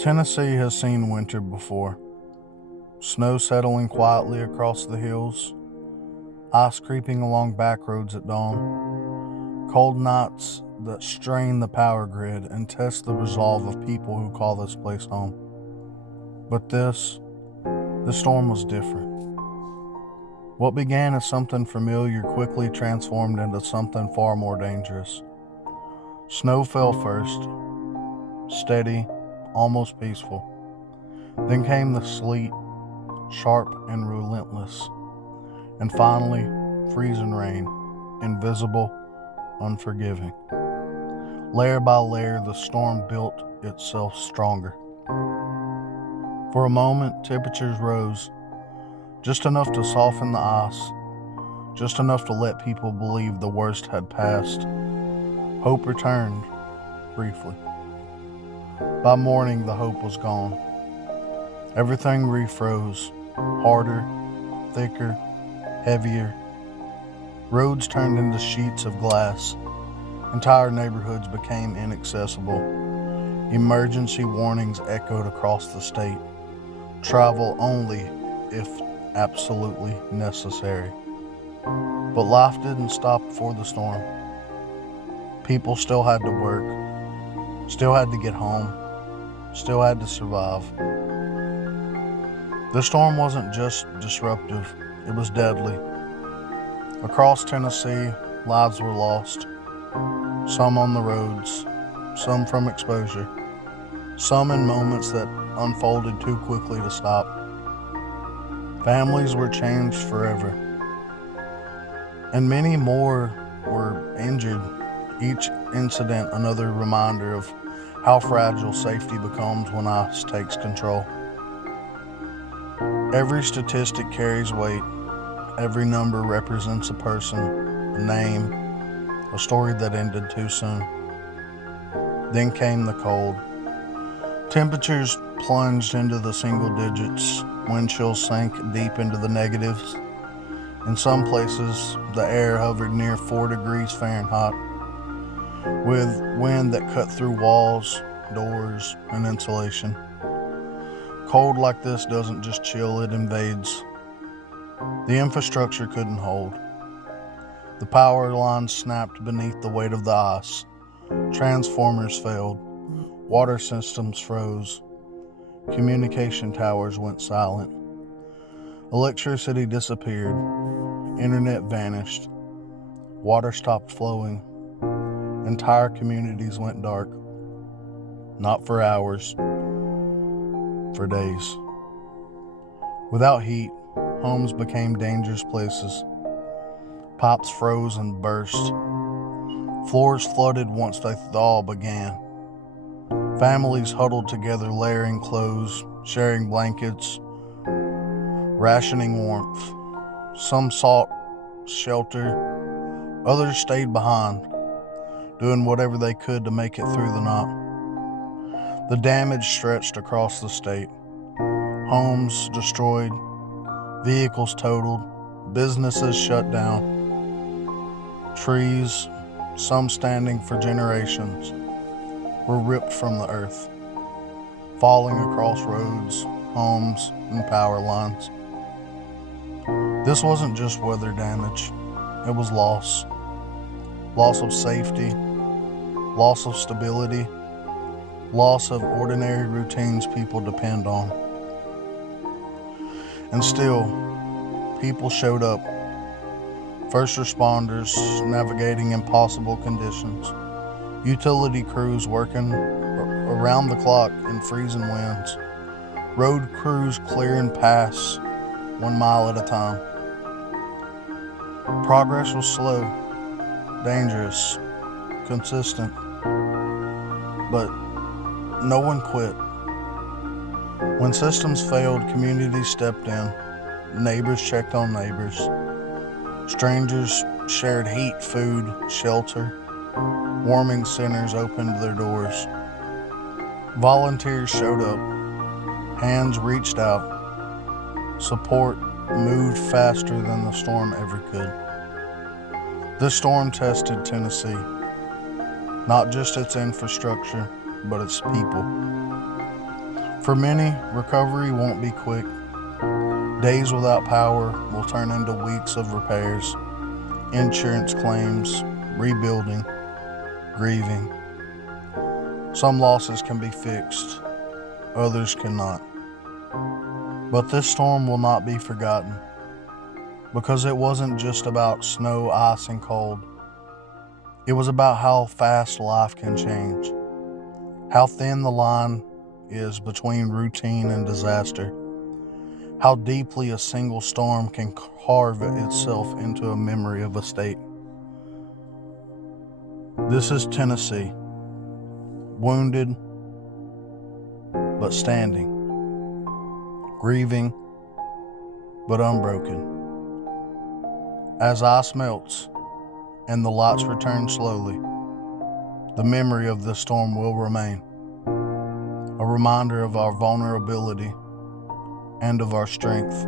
Tennessee has seen winter before. Snow settling quietly across the hills, ice creeping along back roads at dawn, cold nights that strain the power grid and test the resolve of people who call this place home. But this storm was different. What began as something familiar quickly transformed into something far more dangerous. Snow fell first, steady, almost peaceful. Then came the sleet, sharp and relentless. And finally, freezing rain, invisible, unforgiving. Layer by layer, the storm built itself stronger. For a moment, temperatures rose, just enough to soften the ice, just enough to let people believe the worst had passed. Hope returned, briefly. By morning, the hope was gone. Everything refroze, harder, thicker, heavier. Roads turned into sheets of glass. Entire neighborhoods became inaccessible. Emergency warnings echoed across the state. Travel only if absolutely necessary. But life didn't stop before the storm. People still had to work, still had to get home, still had to survive. The storm wasn't just disruptive, it was deadly. Across Tennessee, lives were lost. Some on the roads, some from exposure, some in moments that unfolded too quickly to stop. Families were changed forever, and many more were injured. Each incident another reminder of how fragile safety becomes when ice takes control. Every statistic carries weight. Every number represents a person, a name, a story that ended too soon. Then came the cold. Temperatures plunged into the single digits. Wind chills sank deep into the negatives. In some places, the air hovered near 4 degrees Fahrenheit, with wind that cut through walls, doors, and insulation. Cold like this doesn't just chill, it invades. The infrastructure couldn't hold. The power lines snapped beneath the weight of the ice. Transformers failed. Water systems froze. Communication towers went silent. Electricity disappeared. Internet vanished. Water stopped flowing. Entire communities went dark. Not for hours, for days. Without heat, homes became dangerous places. Pipes froze and burst. Floors flooded once the thaw began. Families huddled together, layering clothes, sharing blankets, rationing warmth. Some sought shelter, others stayed behind, doing whatever they could to make it through the night. The damage stretched across the state. Homes destroyed, vehicles totaled, businesses shut down. Trees, some standing for generations, were ripped from the earth, falling across roads, homes, and power lines. This wasn't just weather damage, it was loss. Loss of safety, loss of stability, loss of ordinary routines people depend on. And still, people showed up. First responders navigating impossible conditions. Utility crews working around the clock in freezing winds. Road crews clearing paths 1 mile at a time. Progress was slow, dangerous, consistent, but no one quit. When systems failed, communities stepped in. Neighbors checked on neighbors. Strangers shared heat, food, shelter. Warming centers opened their doors. Volunteers showed up. Hands reached out. Support moved faster than the storm ever could. This storm tested Tennessee, not just its infrastructure, but its people. For many, recovery won't be quick. Days without power will turn into weeks of repairs, insurance claims, rebuilding, grieving. Some losses can be fixed, others cannot. But this storm will not be forgotten, because it wasn't just about snow, ice, and cold. It was about how fast life can change, how thin the line is between routine and disaster, how deeply a single storm can carve itself into a memory of a state. This is Tennessee, wounded but standing, grieving but unbroken. As ice melts and the lights return slowly, the memory of this storm will remain, a reminder of our vulnerability and of our strength.